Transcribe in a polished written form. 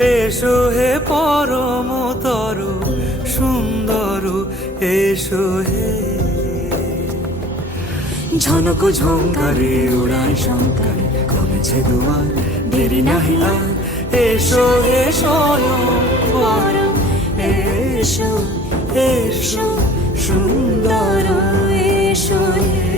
এসো হে পরমতর সুন্দর, এসো হে। ঝনক ঝঙ্কারে উড়ায় শঙ্কারে কমেছে দুয়ার, দেরি নাহি আর। এসো হে স্বয়ং বর, এসো এসো সুন্দর, এসো হে।